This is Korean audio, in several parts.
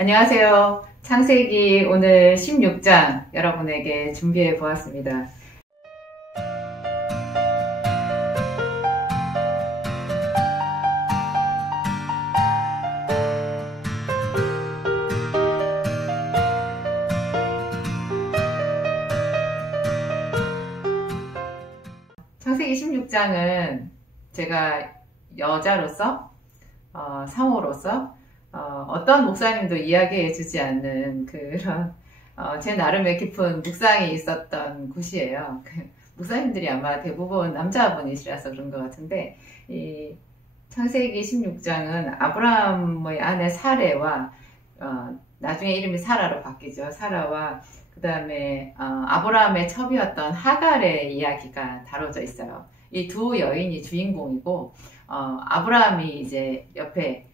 안녕하세요. 창세기 오늘 16장 여러분에게 준비해 보았습니다. 창세기 16장은 제가 여자로서, 사모로서 어떤 목사님도 이야기해 주지 않는 그런 제 나름의 깊은 묵상이 있었던 곳이에요. 목사님들이 아마 대부분 남자분이시라서 그런 것 같은데, 이 창세기 16장은 아브라함의 아내 사레와 나중에 이름이 사라로 바뀌죠. 사라와 그 다음에 아브라함의 첩이었던 하갈의 이야기가 다뤄져 있어요. 이 두 여인이 주인공이고 아브라함이 이제 옆에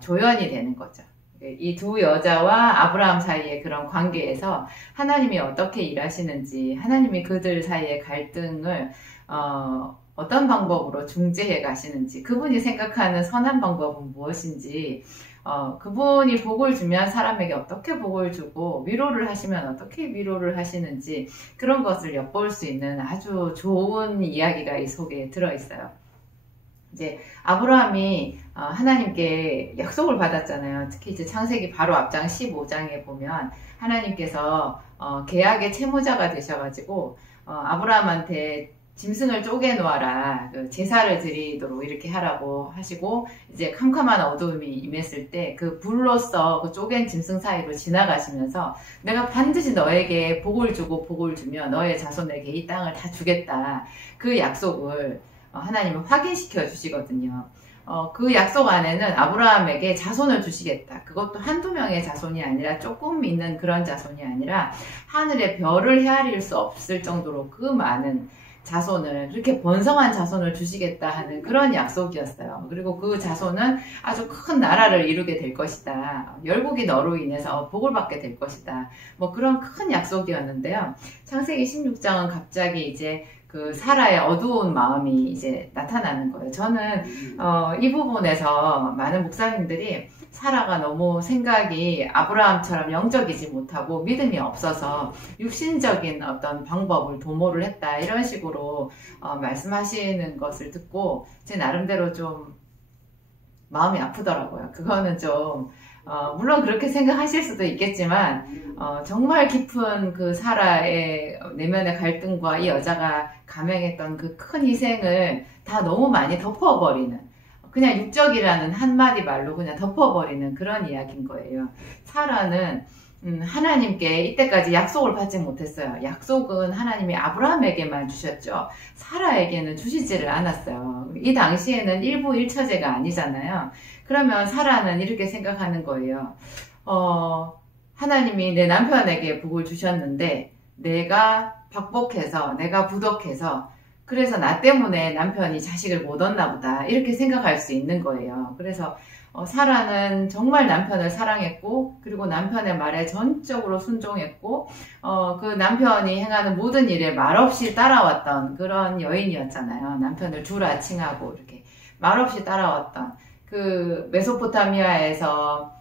조연이 되는 거죠. 이 두 여자와 아브라함 사이의 그런 관계에서 하나님이 어떻게 일하시는지, 하나님이 그들 사이의 갈등을 어떤 방법으로 중재해 가시는지, 그분이 생각하는 선한 방법은 무엇인지, 그분이 복을 주면 사람에게 어떻게 복을 주고 위로를 하시면 어떻게 위로를 하시는지, 그런 것을 엿볼 수 있는 아주 좋은 이야기가 이 속에 들어있어요. 이제 아브라함이 하나님께 약속을 받았잖아요. 특히 이제 창세기 바로 앞장 15장에 보면 하나님께서 계약의 채무자가 되셔가지고 아브라함한테 짐승을 쪼개 놓아라, 그 제사를 드리도록 이렇게 하라고 하시고, 이제 캄캄한 어두움이 임했을 때 그 불로써 그 쪼갠 짐승 사이로 지나가시면서 내가 반드시 너에게 복을 주고 복을 주며 너의 자손에게 이 땅을 다 주겠다, 그 약속을 하나님은 확인시켜 주시거든요. 그 약속 안에는 아브라함에게 자손을 주시겠다. 그것도 한두 명의 자손이 아니라 조금 있는 그런 자손이 아니라 하늘의 별을 헤아릴 수 없을 정도로 그 많은 자손을, 그렇게 번성한 자손을 주시겠다 하는 그런 약속이었어요. 그리고 그 자손은 아주 큰 나라를 이루게 될 것이다. 열국이 너로 인해서 복을 받게 될 것이다. 뭐 그런 큰 약속이었는데요. 창세기 16장은 갑자기 이제 그 사라의 어두운 마음이 이제 나타나는 거예요. 저는 이 부분에서 많은 목사님들이 사라가 너무 생각이 아브라함처럼 영적이지 못하고 믿음이 없어서 육신적인 어떤 방법을 도모를 했다, 이런 식으로 말씀하시는 것을 듣고 제 나름대로 좀 마음이 아프더라고요. 그거는 좀 물론 그렇게 생각하실 수도 있겠지만 정말 깊은 그 사라의 내면의 갈등과 이 여자가 감행했던 그 큰 희생을 다 너무 많이 덮어버리는, 그냥 육적이라는 한마디 말로 그냥 덮어버리는 그런 이야기인 거예요. 사라는 하나님께 이때까지 약속을 받지 못했어요. 약속은 하나님이 아브라함에게만 주셨죠. 사라에게는 주시지를 않았어요. 이 당시에는 일부 일처제가 아니잖아요. 그러면 사라는 이렇게 생각하는 거예요. 하나님이 내 남편에게 복을 주셨는데 내가 박복해서, 내가 부덕해서, 그래서 나 때문에 남편이 자식을 못 얻나 보다, 이렇게 생각할 수 있는 거예요. 그래서 사라는 정말 남편을 사랑했고, 그리고 남편의 말에 전적으로 순종했고, 그 남편이 행하는 모든 일에 말없이 따라왔던 그런 여인이었잖아요. 남편을 주라 칭하고 이렇게 말없이 따라왔던, 그 메소포타미아에서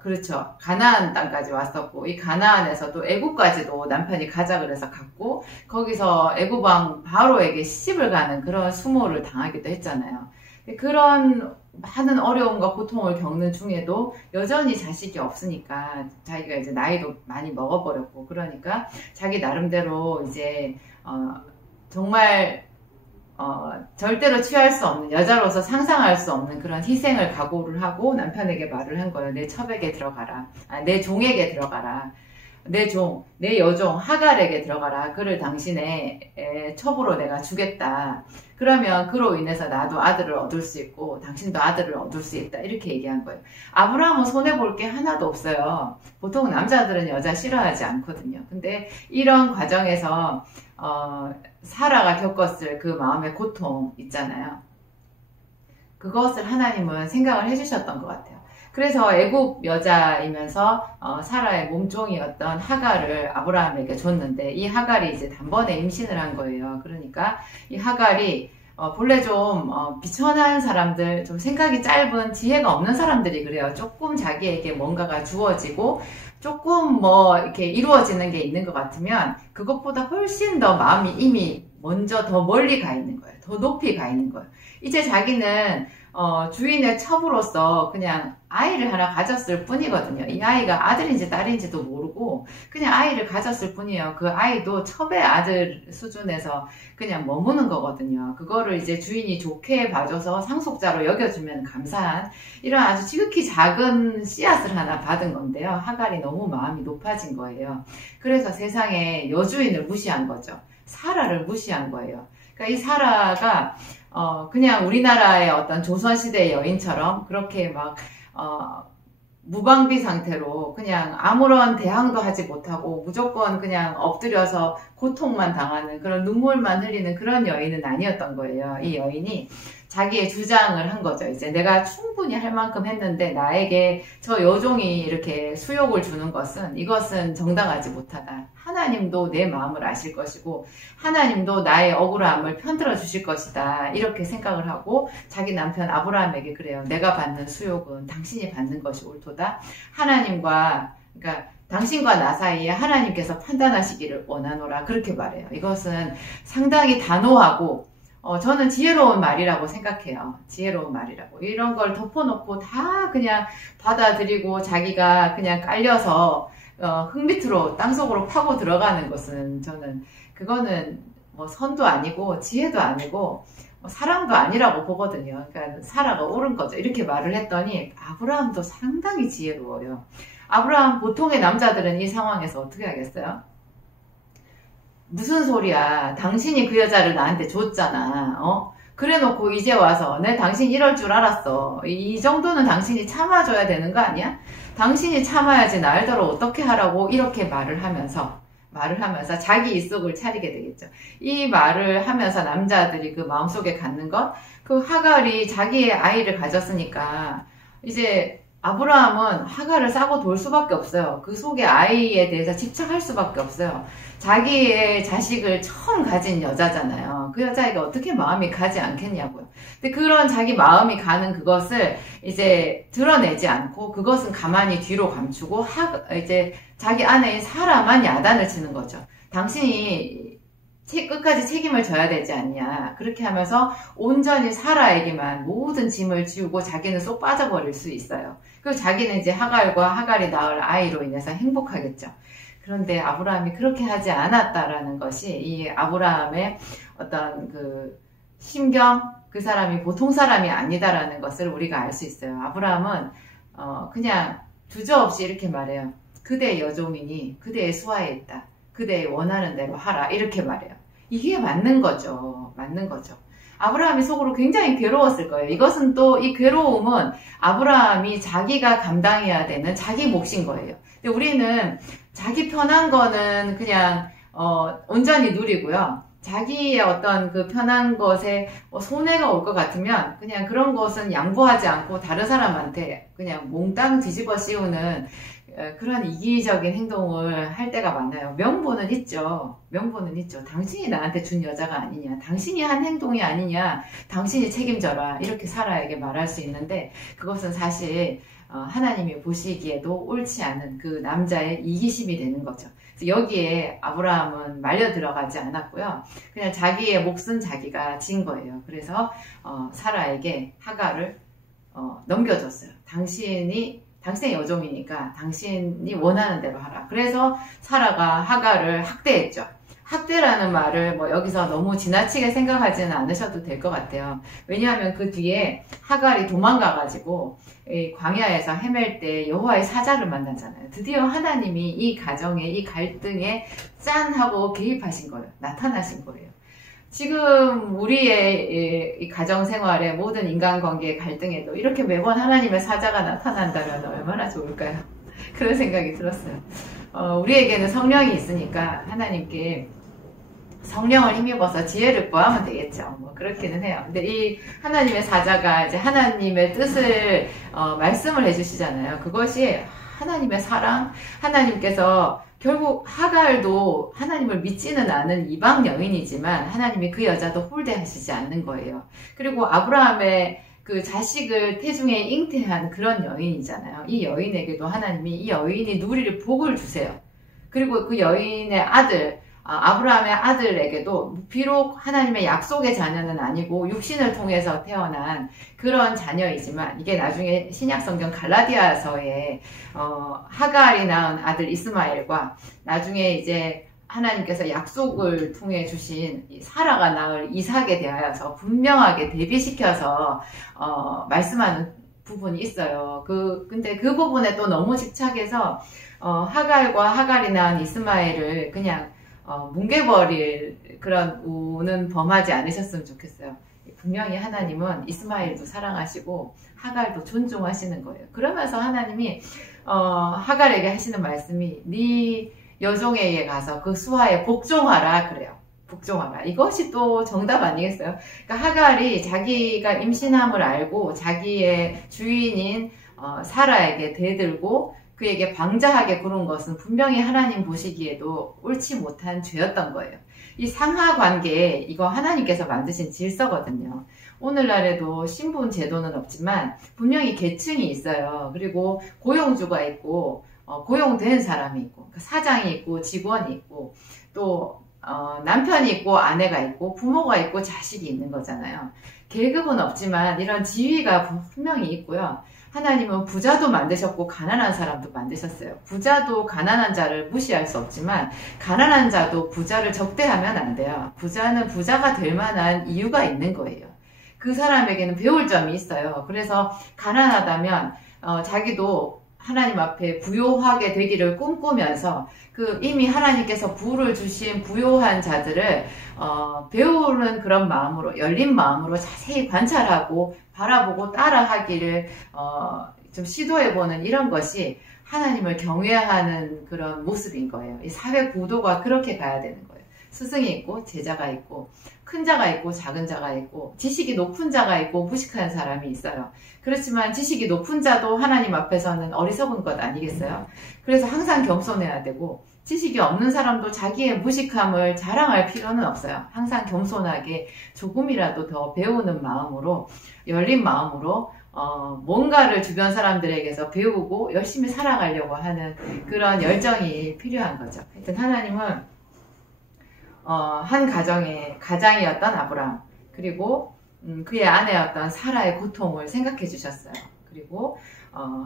그렇죠, 가나안 땅까지 왔었고, 이 가나안에서도 애굽까지도 남편이 가자 그래서 갔고, 거기서 애굽 왕 바로에게 시집을 가는 그런 수모를 당하기도 했잖아요. 그런 많은 어려움과 고통을 겪는 중에도 여전히 자식이 없으니까, 자기가 이제 나이도 많이 먹어버렸고, 그러니까 자기 나름대로 이제 정말 절대로 취할 수 없는, 여자로서 상상할 수 없는 그런 희생을 각오를 하고 남편에게 말을 한 거예요. 내 첩에게 들어가라, 내 종에게 들어가라, 내 종, 내 여종 하갈에게 들어가라. 그를 당신의 첩으로 내가 주겠다. 그러면 그로 인해서 나도 아들을 얻을 수 있고 당신도 아들을 얻을 수 있다, 이렇게 얘기한 거예요. 아브라함은 손해볼 게 하나도 없어요. 보통 남자들은 여자 싫어하지 않거든요. 근데 이런 과정에서 사라가 겪었을 그 마음의 고통 있잖아요. 그것을 하나님은 생각을 해주셨던 것 같아요. 그래서 애굽 여자이면서 사라의 몸종이었던 하갈을 아브라함에게 줬는데, 이 하갈이 이제 단번에 임신을 한 거예요. 그러니까 이 하갈이 본래 좀 비천한 사람들, 좀 생각이 짧은 지혜가 없는 사람들이 그래요. 조금 자기에게 뭔가가 주어지고 조금 뭐 이렇게 이루어지는 게 있는 것 같으면 그것보다 훨씬 더 마음이 이미 먼저 더 멀리 가 있는 거예요. 더 높이 가 있는 거예요. 이제 자기는 주인의 첩으로서 그냥 아이를 하나 가졌을 뿐이거든요. 이 아이가 아들인지 딸인지도 모르고 그냥 아이를 가졌을 뿐이에요. 그 아이도 첩의 아들 수준에서 그냥 머무는 거거든요. 그거를 이제 주인이 좋게 봐줘서 상속자로 여겨주면 감사한 이런 아주 지극히 작은 씨앗을 하나 받은 건데요. 하갈이 너무 마음이 높아진 거예요. 그래서 세상에 여주인을 무시한 거죠. 사라를 무시한 거예요. 그러니까 이 사라가 그냥 우리나라의 어떤 조선시대의 여인처럼 그렇게 막 무방비 상태로 그냥 아무런 대항도 하지 못하고 무조건 그냥 엎드려서 고통만 당하는 그런 눈물만 흘리는 그런 여인은 아니었던 거예요. 이 여인이 자기의 주장을 한 거죠. 이제 내가 충분히 할 만큼 했는데 나에게 저 여종이 이렇게 수욕을 주는 것은 이것은 정당하지 못하다. 하나님도 내 마음을 아실 것이고 하나님도 나의 억울함을 편들어 주실 것이다. 이렇게 생각을 하고 자기 남편 아브라함에게 그래요. 내가 받는 수욕은 당신이 받는 것이 옳도다. 하나님과 그러니까 당신과 나 사이에 하나님께서 판단하시기를 원하노라. 그렇게 말해요. 이것은 상당히 단호하고 저는 지혜로운 말이라고 생각해요. 지혜로운 말이라고. 이런 걸 덮어놓고 다 그냥 받아들이고 자기가 그냥 깔려서 흙 밑으로 땅속으로 파고 들어가는 것은 저는 그거는 뭐 선도 아니고 지혜도 아니고 사랑도 아니라고 보거든요. 그러니까 사라가 옳은 거죠. 이렇게 말을 했더니 아브라함도 상당히 지혜로워요. 아브라함 보통의 남자들은 이 상황에서 어떻게 하겠어요? 무슨 소리야. 당신이 그 여자를 나한테 줬잖아. 그래 놓고 이제 와서 내 당신 이럴 줄 알았어. 이 정도는 당신이 참아줘야 되는 거 아니야? 당신이 참아야지 날더러 어떻게 하라고 이렇게 말을 하면서 자기 입속을 차리게 되겠죠. 이 말을 하면서 남자들이 그 마음속에 갖는 것, 그 하갈이 자기의 아이를 가졌으니까 이제 아브라함은 하갈을 싸고 돌 수밖에 없어요. 그 속의 아이에 대해서 집착할 수밖에 없어요. 자기의 자식을 처음 가진 여자잖아요. 그 여자에게 어떻게 마음이 가지 않겠냐고요. 근데 그런 자기 마음이 가는 그것을 이제 드러내지 않고 그것은 가만히 뒤로 감추고 이제 자기 아내인 사라만 야단을 치는 거죠. 당신이 끝까지 책임을 져야 되지 않냐. 그렇게 하면서 온전히 사라에게만 모든 짐을 지우고 자기는 쏙 빠져버릴 수 있어요. 그리고 자기는 이제 하갈이 낳을 아이로 인해서 행복하겠죠. 그런데 아브라함이 그렇게 하지 않았다라는 것이 이 아브라함의 어떤 그 심경, 그 사람이 보통 사람이 아니다라는 것을 우리가 알 수 있어요. 아브라함은 그냥 주저없이 이렇게 말해요. 그대의 여종이니 그대의 수하에 있다. 그대의 원하는 대로 하라. 이렇게 말해요. 이게 맞는 거죠. 맞는 거죠. 아브라함이 속으로 굉장히 괴로웠을 거예요. 이것은 또 이 괴로움은 아브라함이 자기가 감당해야 되는 자기 몫인 거예요. 근데 우리는 자기 편한 거는 그냥 온전히 누리고요. 자기의 어떤 그 편한 것에 손해가 올 것 같으면 그냥 그런 것은 양보하지 않고 다른 사람한테 그냥 몽땅 뒤집어 씌우는 그런 이기적인 행동을 할 때가 많아요. 명분은 있죠. 명분은 있죠. 당신이 나한테 준 여자가 아니냐. 당신이 한 행동이 아니냐. 당신이 책임져라. 이렇게 사라에게 말할 수 있는데 그것은 사실 하나님이 보시기에도 옳지 않은 그 남자의 이기심이 되는 거죠. 그래서 여기에 아브라함은 말려 들어가지 않았고요. 그냥 자기의 몫은 자기가 진 거예요. 그래서 사라에게 하갈을 넘겨줬어요. 당신의 여종이니까 당신이 원하는 대로 하라. 그래서 사라가 하갈을 학대했죠. 학대라는 말을 뭐 여기서 너무 지나치게 생각하지는 않으셔도 될 것 같아요. 왜냐하면 그 뒤에 하갈이 도망가가지고 이 광야에서 헤맬 때 여호와의 사자를 만나잖아요. 드디어 하나님이 이 가정에 이 갈등에 짠 하고 개입하신 거예요. 나타나신 거예요. 지금 우리의 이 가정생활의 모든 인간관계의 갈등에도 이렇게 매번 하나님의 사자가 나타난다면 얼마나 좋을까요? 그런 생각이 들었어요. 우리에게는 성령이 있으니까 하나님께 성령을 힘입어서 지혜를 구하면 되겠죠. 뭐 그렇기는 해요. 근데 이 하나님의 사자가 이제 하나님의 뜻을 말씀을 해주시잖아요. 그것이 하나님의 사랑, 하나님께서 결국 하갈도 하나님을 믿지는 않은 이방 여인이지만 하나님이 그 여자도 홀대하시지 않는 거예요. 그리고 아브라함의 그 자식을 태중에 잉태한 그런 여인이잖아요. 이 여인에게도 하나님이 이 여인이 누릴 복을 주세요. 그리고 그 여인의 아들, 아브라함의 아들에게도 비록 하나님의 약속의 자녀는 아니고 육신을 통해서 태어난 그런 자녀이지만 이게 나중에 신약성경 갈라디아서에 하갈이 낳은 아들 이스마엘과 나중에 이제 하나님께서 약속을 통해 주신 사라가 낳을 이삭에 대하여서 분명하게 대비시켜서 말씀하는 부분이 있어요. 근데 그 부분에 또 너무 집착해서 하갈과 하갈이 낳은 이스마엘을 그냥 뭉개버릴 그런 우는 범하지 않으셨으면 좋겠어요. 분명히 하나님은 이스마엘도 사랑하시고 하갈도 존중하시는 거예요. 그러면서 하나님이 하갈에게 하시는 말씀이 네 여종에게 가서 그 수하에 복종하라 그래요. 복종하라. 이것이 또 정답 아니겠어요? 그러니까 하갈이 자기가 임신함을 알고 자기의 주인인 사라에게 대들고 그에게 방자하게 구른 것은 분명히 하나님 보시기에도 옳지 못한 죄였던 거예요. 이 상하관계 이거 하나님께서 만드신 질서거든요. 오늘날에도 신분 제도는 없지만 분명히 계층이 있어요. 그리고 고용주가 있고 고용된 사람이 있고 사장이 있고 직원이 있고 또 남편이 있고 아내가 있고 부모가 있고 자식이 있는 거잖아요. 계급은 없지만 이런 지위가 분명히 있고요. 하나님은 부자도 만드셨고 가난한 사람도 만드셨어요. 부자도 가난한 자를 무시할 수 없지만 가난한 자도 부자를 적대하면 안 돼요. 부자는 부자가 될 만한 이유가 있는 거예요. 그 사람에게는 배울 점이 있어요. 그래서 가난하다면 자기도 하나님 앞에 부요하게 되기를 꿈꾸면서 이미 하나님께서 부를 주신 부요한 자들을 배우는 그런 마음으로 열린 마음으로 자세히 관찰하고 바라보고 따라하기를 좀 시도해보는 이런 것이 하나님을 경외하는 그런 모습인 거예요. 이 사회 구도가 그렇게 가야 되는 거예요. 스승이 있고 제자가 있고 큰 자가 있고 작은 자가 있고 지식이 높은 자가 있고 무식한 사람이 있어요. 그렇지만 지식이 높은 자도 하나님 앞에서는 어리석은 것 아니겠어요? 그래서 항상 겸손해야 되고 지식이 없는 사람도 자기의 무식함을 자랑할 필요는 없어요. 항상 겸손하게 조금이라도 더 배우는 마음으로 열린 마음으로 뭔가를 주변 사람들에게서 배우고 열심히 살아가려고 하는 그런 열정이 필요한 거죠. 하여튼 하나님은 한 가장이었던 아브람 그리고 그의 아내였던 사라의 고통을 생각해 주셨어요. 그리고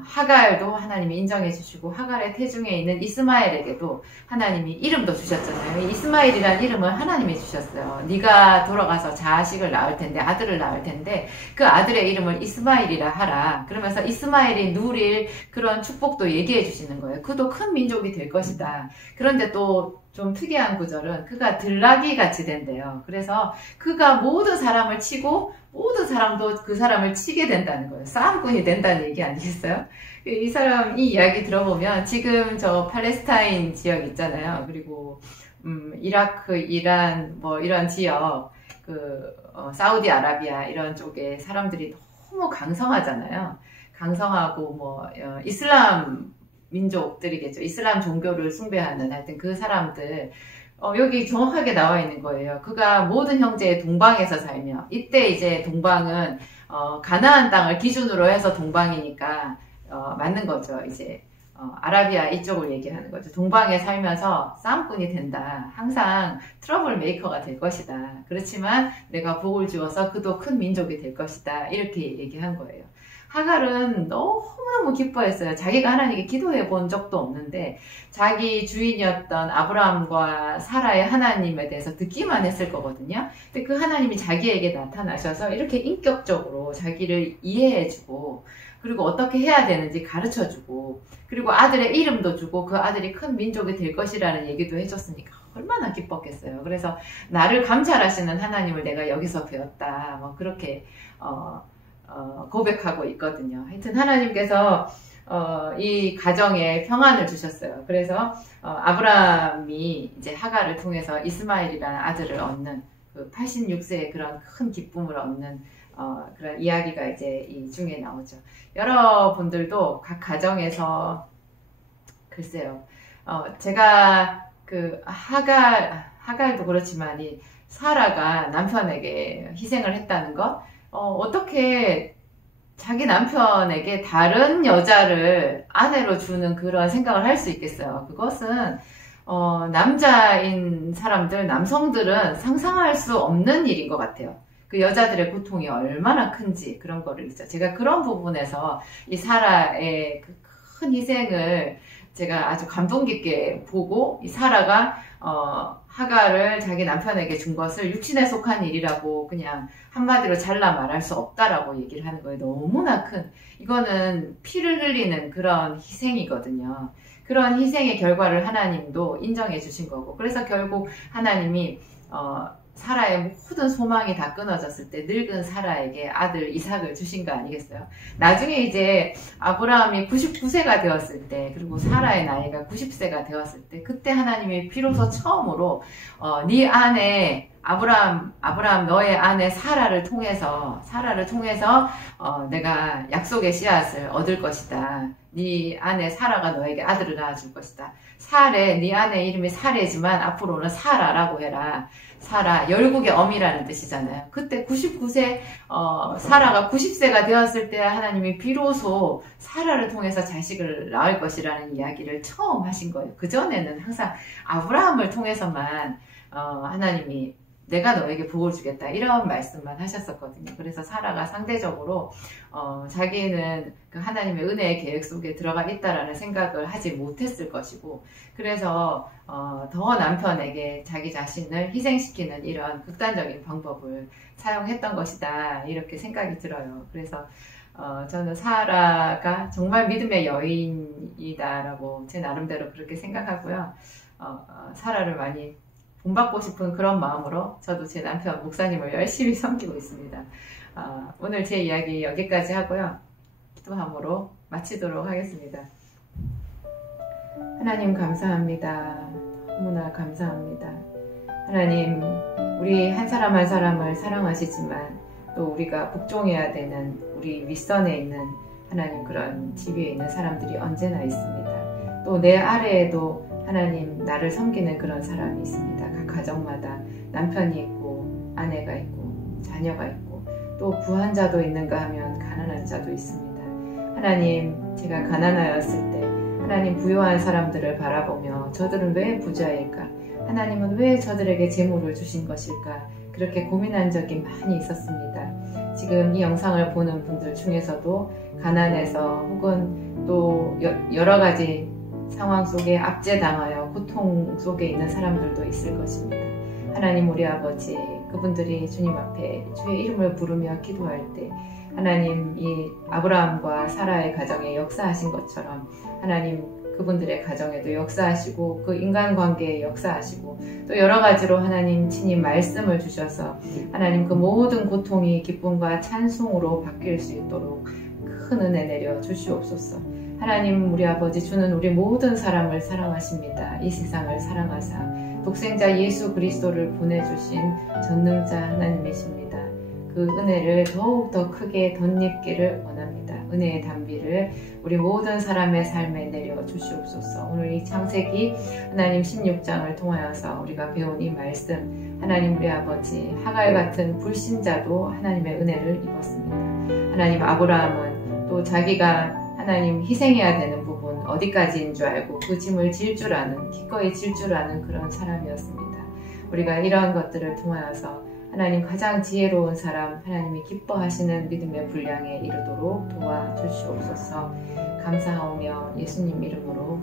하갈도 하나님이 인정해 주시고 하갈의 태중에 있는 이스마엘에게도 하나님이 이름도 주셨잖아요. 이스마엘이라는 이름을 하나님이 주셨어요. 네가 돌아가서 자식을 낳을 텐데 아들을 낳을 텐데 그 아들의 이름을 이스마엘이라 하라. 그러면서 이스마엘이 누릴 그런 축복도 얘기해 주시는 거예요. 그도 큰 민족이 될 것이다. 그런데 또 좀 특이한 구절은 그가 들나귀 같이 된대요. 그래서 그가 모든 사람을 치고 모든 사람도 그 사람을 치게 된다는 거예요. 싸움꾼이 된다는 얘기 아니겠어요? 이 사람 이 이야기 들어보면 지금 저 팔레스타인 지역 있잖아요. 그리고 이라크, 이란 뭐 이런 지역 사우디아라비아 이런 쪽에 사람들이 너무 강성하잖아요. 강성하고 뭐 이슬람 민족들이겠죠. 이슬람 종교를 숭배하는 하여튼 그 사람들 여기 정확하게 나와 있는 거예요. 그가 모든 형제의 동방에서 살며 이때 이제 동방은 가나안 땅을 기준으로 해서 동방이니까 맞는 거죠. 이제 아라비아 이쪽을 얘기하는 거죠. 동방에 살면서 싸움꾼이 된다. 항상 트러블 메이커가 될 것이다. 그렇지만 내가 복을 주어서 그도 큰 민족이 될 것이다. 이렇게 얘기한 거예요. 하갈은 너무너무 기뻐했어요. 자기가 하나님께 기도해 본 적도 없는데 자기 주인이었던 아브라함과 사라의 하나님에 대해서 듣기만 했을 거거든요. 근데 그 하나님이 자기에게 나타나셔서 이렇게 인격적으로 자기를 이해해주고 그리고 어떻게 해야 되는지 가르쳐주고 그리고 아들의 이름도 주고 그 아들이 큰 민족이 될 것이라는 얘기도 해줬으니까 얼마나 기뻤겠어요. 그래서 나를 감찰하시는 하나님을 내가 여기서 배웠다. 뭐 그렇게 고백하고 있거든요. 하여튼 하나님께서 이 가정에 평안을 주셨어요. 그래서 아브라함이 이제 하갈을 통해서 이스마엘이라는 아들을 얻는 그 86세의 그런 큰 기쁨을 얻는 그런 이야기가 이제 이 중에 나오죠. 여러분들도 각 가정에서 글쎄요. 제가 그 하갈도 그렇지만 이 사라가 남편에게 희생을 했다는 것, 어떻게 자기 남편에게 다른 여자를 아내로 주는 그런 생각을 할 수 있겠어요. 그것은 남자인 사람들, 남성들은 상상할 수 없는 일인 것 같아요. 그 여자들의 고통이 얼마나 큰지 그런 거를 있죠. 제가 그런 부분에서 이 사라의 그 큰 희생을 제가 아주 감동 깊게 보고, 이 사라가 하갈을 자기 남편에게 준 것을 육신에 속한 일이라고 그냥 한마디로 잘라 말할 수 없다라고 얘기를 하는 거예요. 너무나 큰, 이거는 피를 흘리는 그런 희생이거든요. 그런 희생의 결과를 하나님도 인정해 주신 거고, 그래서 결국 하나님이 사라의 모든 소망이 다 끊어졌을 때 늙은 사라에게 아들 이삭을 주신 거 아니겠어요? 나중에 이제 아브라함이 99세가 되었을 때, 그리고 사라의 나이가 90세가 되었을 때, 그때 하나님이 비로소 처음으로 네 아내 아브라함 너의 아내 사라를 통해서 내가 약속의 씨앗을 얻을 것이다. 네 아내 사라가 너에게 아들을 낳아줄 것이다. 네 아내 이름이 사레지만 앞으로는 사라라고 해라. 사라, 열국의 어미라는 뜻이잖아요. 그때 99세, 사라가 90세가 되었을 때 하나님이 비로소 사라를 통해서 자식을 낳을 것이라는 이야기를 처음 하신 거예요. 그전에는 항상 아브라함을 통해서만, 하나님이 내가 너에게 복을 주겠다 이런 말씀만 하셨었거든요. 그래서 사라가 상대적으로 자기는 그 하나님의 은혜의 계획 속에 들어가 있다라는 생각을 하지 못했을 것이고, 그래서 더 남편에게 자기 자신을 희생시키는 이런 극단적인 방법을 사용했던 것이다 이렇게 생각이 들어요. 그래서 저는 사라가 정말 믿음의 여인이다라고 제 나름대로 그렇게 생각하고요. 사라를 많이 본받고 싶은 그런 마음으로 저도 제 남편 목사님을 열심히 섬기고 있습니다. 오늘 제 이야기 여기까지 하고요. 기도함으로 마치도록 하겠습니다. 하나님 감사합니다. 너무나 감사합니다. 하나님, 우리 한 사람 한 사람을 사랑하시지만 또 우리가 복종해야 되는 우리 윗선에 있는 하나님 그런 지위에 있는 사람들이 언제나 있습니다. 또 내 아래에도 하나님 나를 섬기는 그런 사람이 있습니다. 각 가정마다 남편이 있고 아내가 있고 자녀가 있고 또 부한 자도 있는가 하면 가난한 자도 있습니다. 하나님, 제가 가난하였을 때 하나님 부유한 사람들을 바라보며 저들은 왜 부자일까? 하나님은 왜 저들에게 재물을 주신 것일까? 그렇게 고민한 적이 많이 있었습니다. 지금 이 영상을 보는 분들 중에서도 가난해서 혹은 또 여러 가지 상황 속에 압제당하여 고통 속에 있는 사람들도 있을 것입니다. 하나님, 우리 아버지, 그분들이 주님 앞에 주의 이름을 부르며 기도할 때 하나님, 이 아브라함과 사라의 가정에 역사하신 것처럼 하나님 그분들의 가정에도 역사하시고 그 인간관계에 역사하시고 또 여러 가지로 하나님 친히 말씀을 주셔서 하나님 그 모든 고통이 기쁨과 찬송으로 바뀔 수 있도록 큰 은혜 내려 주시옵소서. 하나님, 우리 아버지, 주는 우리 모든 사람을 사랑하십니다. 이 세상을 사랑하사 독생자 예수 그리스도를 보내주신 전능자 하나님이십니다. 그 은혜를 더욱 더 크게 덧입기를 원합니다. 은혜의 단비를 우리 모든 사람의 삶에 내려 주시옵소서. 오늘 이 창세기 하나님 16장을 통하여서 우리가 배운 이 말씀, 하나님 우리 아버지, 하갈 같은 불신자도 하나님의 은혜를 입었습니다. 하나님, 아브라함은 또 자기가 하나님 희생해야 되는 부분 어디까지인 줄 알고 그 짐을 질 줄 아는, 기꺼이 질 줄 아는 그런 사람이었습니다. 우리가 이러한 것들을 통하여서 하나님 가장 지혜로운 사람, 하나님이 기뻐하시는 믿음의 분량에 이르도록 도와주시옵소서. 감사하오며 예수님 이름으로